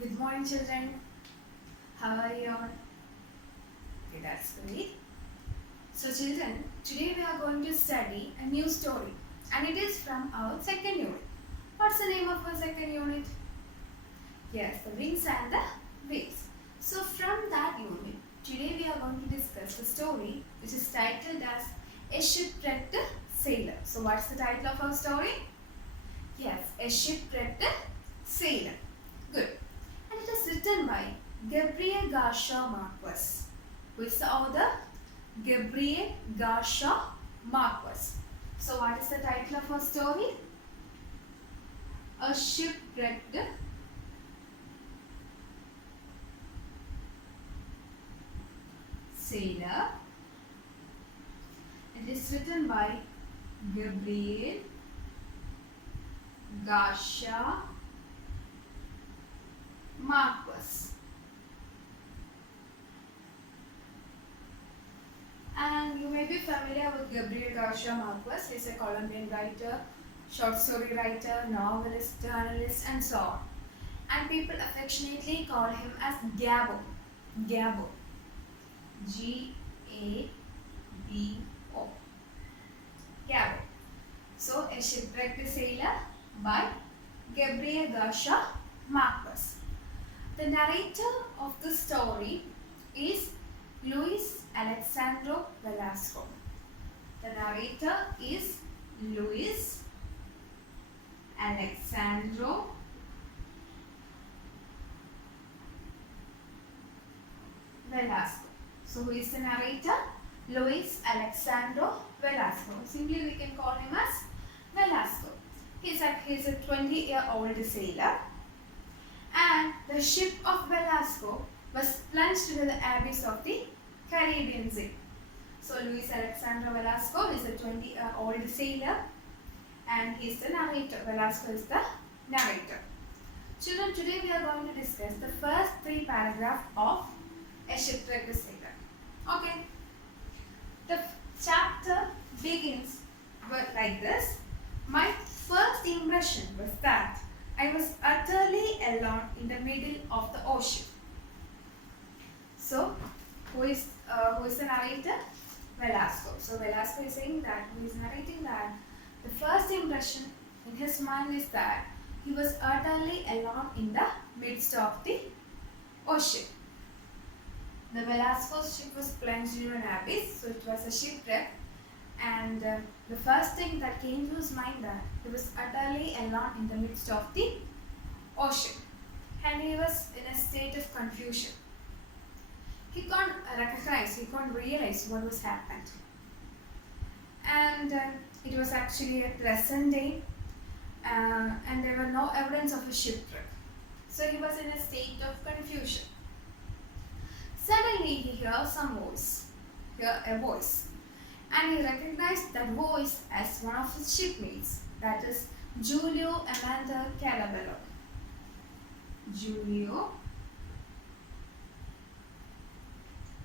Good morning, children. How are you all? Okay, that's great. So, children, today we are going to study a new story, and it is from our second unit. What's the name of our second unit? Yes, the wings and the waves. So, from that unit, today we are going to discuss the story which is titled as A Shipwrecked Sailor. So, what's the title of our story? Yes, A Shipwrecked Sailor. Good. And it is written by Gabriel Garcia Marquez. Who is the author? Gabriel Garcia Marquez. So what is the title of our story? A Shipwrecked Sailor. It is written by Gabriel Garcia Marquez. And you may be familiar with Gabriel Garcia Marquez. He is a Colombian writer, short story writer, novelist, journalist, and so on. And people affectionately call him as Gabo. Gabo. G-A-B-O. Gabo. So, A Shipwrecked Sailor by Gabriel Garcia Marquez. The narrator of the story is Luis Alexandro Velasco. The narrator is Luis Alexandro Velasco. So, who is the narrator? Luis Alexandro Velasco. Simply we can call him as Velasco. He is a 20-year-old sailor, and the ship of Velasco was plunged into the abyss of the Caribbean Sea. So Luis Alexandro Velasco is a 20-year-old sailor, and he is the narrator. Velasco is the narrator. Children, today we are going to discuss the first 3 paragraphs of A Shipwrecked Sailor. Okay. The chapter begins like this. My first impression was that I was utterly alone in the middle of the ocean. So, who is the narrator? Velasco. So, Velasco is saying that, who is narrating that the first impression in his mind is that he was utterly alone in the midst of the ocean. The Velasco's ship was plunged into an abyss, so it was a shipwreck. And the first thing that came to his mind that he was utterly alone in the midst of the ocean, and he was in a state of confusion. He can't recognize, he can't realize what was happened. And it was actually a present day, and there were no evidence of a shipwreck. So he was in a state of confusion. Suddenly he heard a voice, and he recognized that voice as one of his shipmates, that is Julio Amanda Carabello. Julio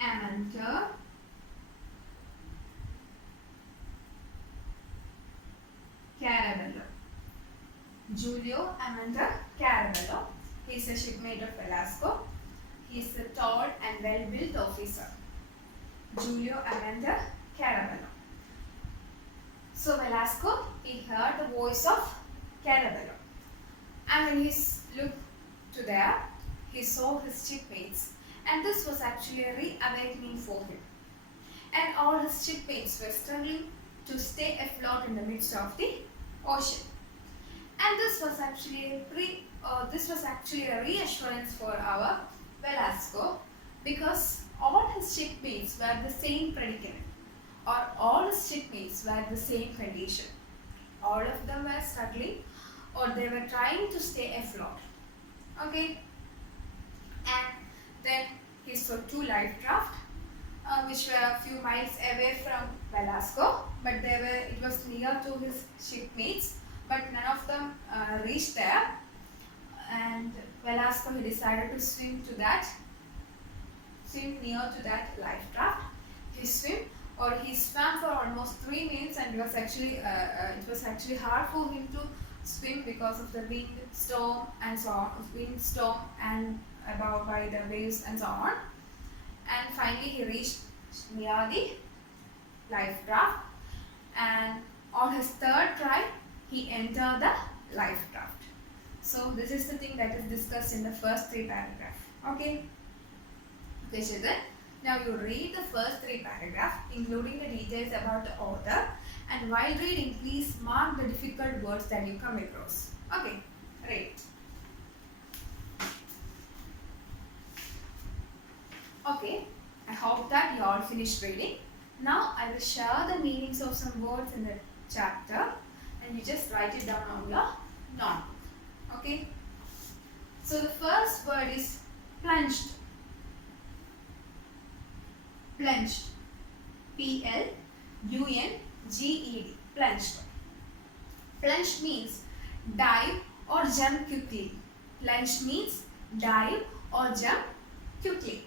Amanda Carabello. Julio Amanda Carabello. He is a shipmate of Velasco. He is a tall and well-built officer. Julio Amanda Carabello. So Velasco, he heard the voice of Carabello, and when he looked to there, he saw his shipmates, and this was actually a reawakening for him. And all his shipmates were struggling to stay afloat in the midst of the ocean. And this was actually a reassurance for our Velasco, because all his shipmates were the same predicament, or all his shipmates were the same condition. All of them were struggling, or they were trying to stay afloat. Okay, and then he saw 2 life craft, which were a few miles away from Velasco, but it was near to his shipmates, but none of them reached there. And Velasco, he decided to swim near to that life craft. He swam for almost 3 minutes, and it was actually hard for him to swim because of the wind, storm and so on. Wind, storm and about by the waves and so on. And finally he reached near the life raft, and on his third try he entered the life raft. So this is the thing that is discussed in the first 3 paragraphs. Okay. Okay, children. Now you read the first 3 paragraphs, including the details about the author, and while reading, please mark the difficult words that you come across. Okay, read. Okay, I hope that you all finished reading. Now I will share the meanings of some words in the chapter, and you just write it down on your notebook. Okay. So the first word is plunged. Plunged. P-L-U-N-G-E-D. Plunged. Plunged means dive or jump quickly. Plunged means dive or jump quickly.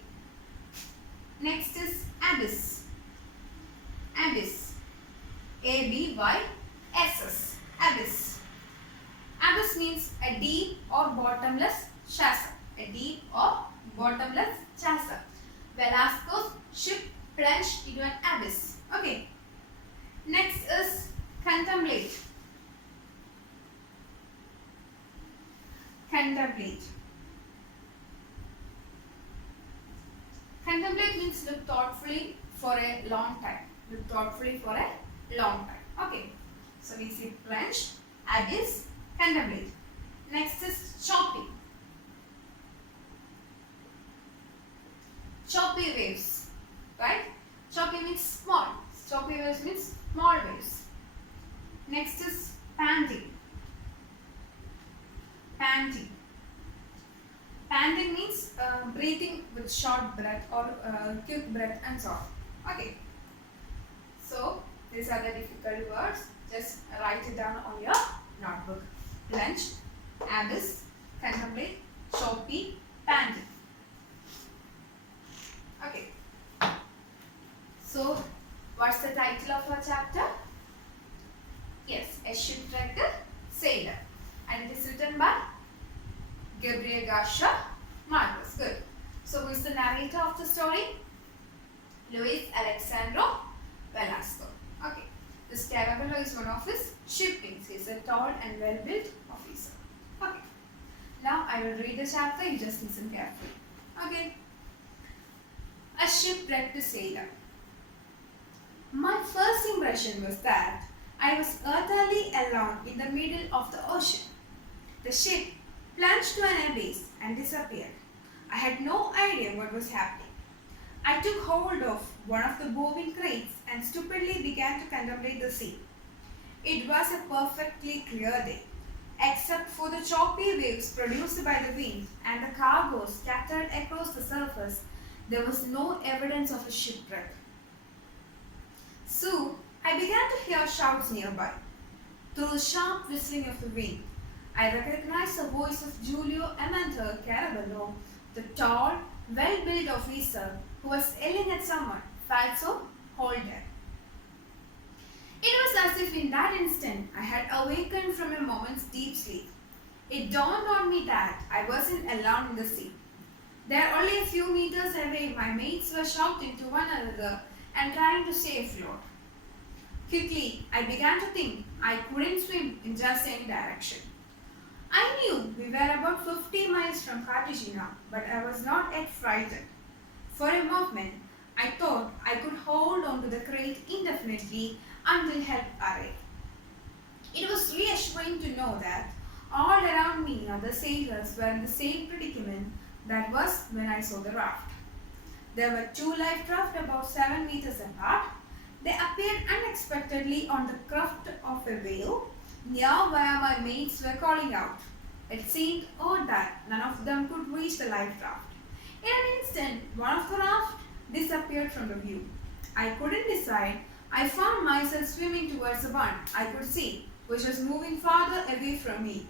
Next is abyss. Abyss. A-B-Y-S-S. Abyss. Abyss means a deep or bottomless chasm. A deep or bottomless chasm. Velasco's ship plunged into an abyss. Okay. Next is contemplate. Contemplate. Contemplate means look thoughtfully for a long time. Look thoughtfully for a long time. Okay. So we see plunge, abyss, contemplate. Next is choppy. Choppy waves. Right? Choppy means small. Choppy waves means small waves. Next is panting. Panting. Panting means breathing with short breath or quick breath and so on. Okay. So these are the difficult words. Just write it down on your notebook. Plunge, abyss, contemplate, choppy, panting. Okay. So what's the title of our chapter? Yes, A Shipwrecked Sailor. And it is written by Gabriel Garcia Marquez. Good. So who is the narrator of the story? Luis Alexandro Velasco. Okay. This Caraballo is one of his shipmates. He is a tall and well-built officer. Okay. Now I will read the chapter. You just listen carefully. Okay. A shipwrecked sailor. My first impression was that I was utterly alone in the middle of the ocean. The ship plunged to an abyss and disappeared. I had no idea what was happening. I took hold of one of the bowing crates and stupidly began to contemplate the sea. It was a perfectly clear day, except for the choppy waves produced by the wind and the cargo scattered across the surface. There was no evidence of a shipwreck. Soon, I began to hear shouts nearby. Through the sharp whistling of the wind, I recognized the voice of Giulio Amante Caraballo, the tall, well-built officer who was yelling at someone, "Falso, hold there." It was as if in that instant I had awakened from a moment's deep sleep. It dawned on me that I wasn't alone in the sea. There, only a few meters away, my mates were shouting to one another and trying to stay afloat. Quickly, I began to think I couldn't swim in just any direction. I knew we were about 50 miles from Cartagena, but I was not yet frightened. For a moment, I thought I could hold on to the crate indefinitely until help arrived. It was reassuring to know that all around me other sailors were in the same predicament that was when I saw the raft. There were 2 life rafts about 7 meters apart. They appeared unexpectedly on the crest of a wave near where my mates were calling out. It seemed odd that none of them could reach the life raft. In an instant, one of the rafts disappeared from the view. I couldn't decide. I found myself swimming towards the one I could see, which was moving farther away from me.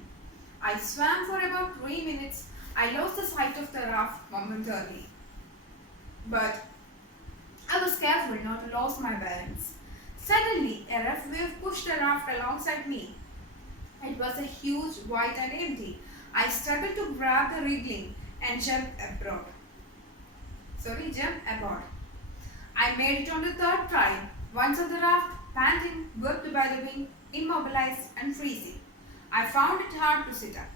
I swam for about 3 minutes. I lost the sight of the raft momentarily. But I was careful not to lose my balance. Suddenly, a rough wave pushed the raft alongside me. It it was a huge, white and empty. I struggled to grab the rigging and jump aboard. I made it on the third try. Once on the raft, panting, whipped by the wind, immobilized and freezing. I found it hard to sit up.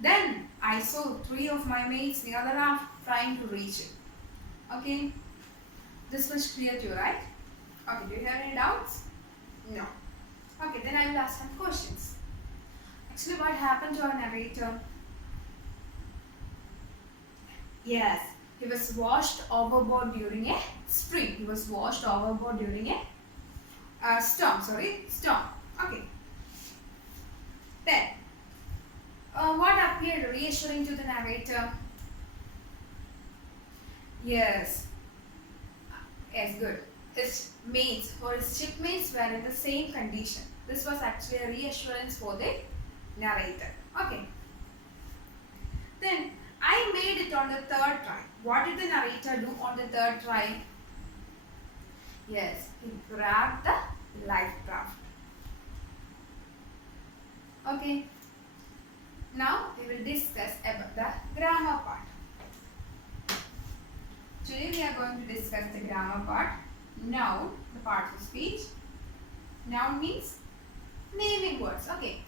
Then I saw three of my mates near the raft trying to reach it. Okay, this was clear to you, right? Okay, do you have any doubts? No. Okay, then I will ask some questions. Actually, what happened to our narrator? Yes, he was washed overboard during a spring. He was washed overboard during a storm. Okay. Then, what appeared reassuring to the narrator? Yes, good. His mates or his shipmates were in the same condition. This was actually a reassurance for the narrator. Okay. Then, I made it on the third try. What did the narrator do on the third try? Yes, he grabbed the life raft. Okay. Now we will discuss about the grammar part. Today we are going to discuss the grammar part. Noun, the parts of speech. Noun means naming words. Okay.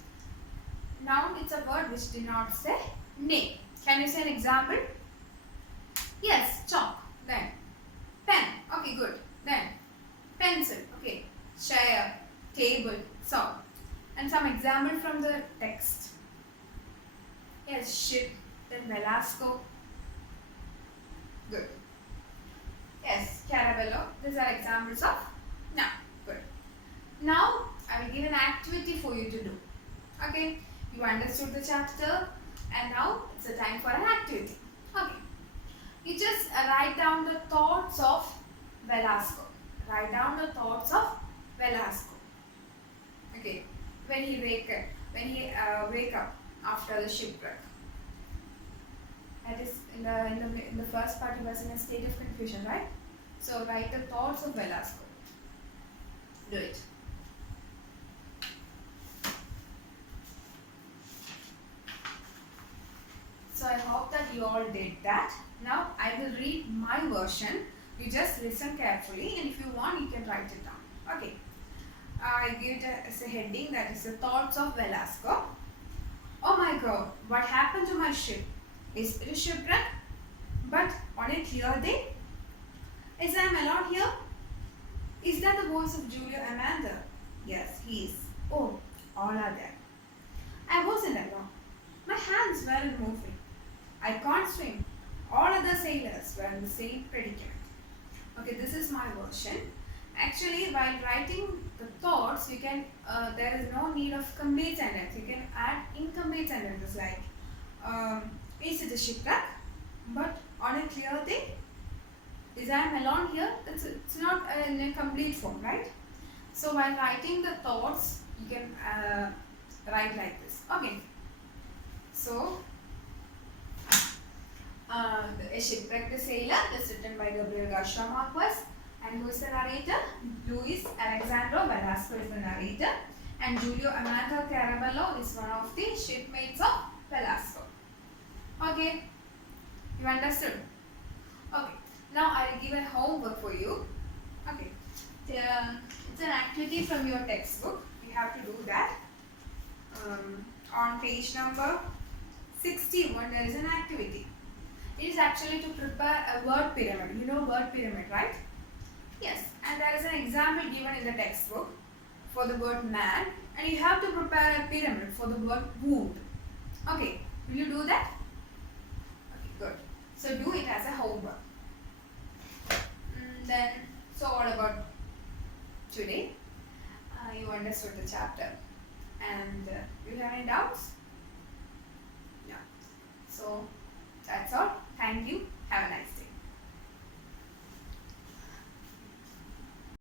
Noun is a word which denotes a name. Can you say an example? Yes, chalk. Then pen. Okay, good. Then pencil. Okay. Chair, table, so. And some example from the text. Yes, ship. Then Velasco. Good. Yes, Caravello. These are examples of noun. Good. Now I will give an activity for you to do. Okay. You understood the chapter and now it's a time for an activity. Okay. You just write down the thoughts of Velasco. Write down the thoughts of Velasco. Okay. When he wake up after the shipwreck. That is in the first part he was in a state of confusion, right? So write the thoughts of Velasco. Do it. So I hope that you all did that. Now I will read my version. You just listen carefully and if you want you can write it down. Okay. I give it as a heading, that is the thoughts of Velasco. Oh my God, what happened to my ship? Is it a shipwreck? But on a clear day? Is I alone here? Is that the voice of Julio Amanda? Yes, he is. Oh, all are there. I wasn't alone. My hands weren't moving. I can't swim. All other sailors were in the same predicament. Okay, this is my version. Actually, while writing the thoughts, you can there is no need of complete sentence. You can add incomplete sentences like is it a shipwreck? But on a clear day, is I am alone here? It's not in a complete form, right? So while writing the thoughts, you can write like this. Okay. So A Shipwrecked Sailor is written by Gabriel Garcia Marquez. And who is the narrator? Luis Alexandro Velasco is the narrator. And Julio Amato Caraballo is one of the shipmates of Velasco. Okay, you understood? Okay, now I will give a homework for you. Okay, it's an activity from your textbook. You have to do that. On page number 61, there is an activity. It is actually to prepare a word pyramid. You know word pyramid, right? Yes, and there is an example given in the textbook for the word man, and you have to prepare a pyramid for the word wound. Okay, will you do that? Okay, good. So do it as a homework. Then, so all about today. You understood the chapter, and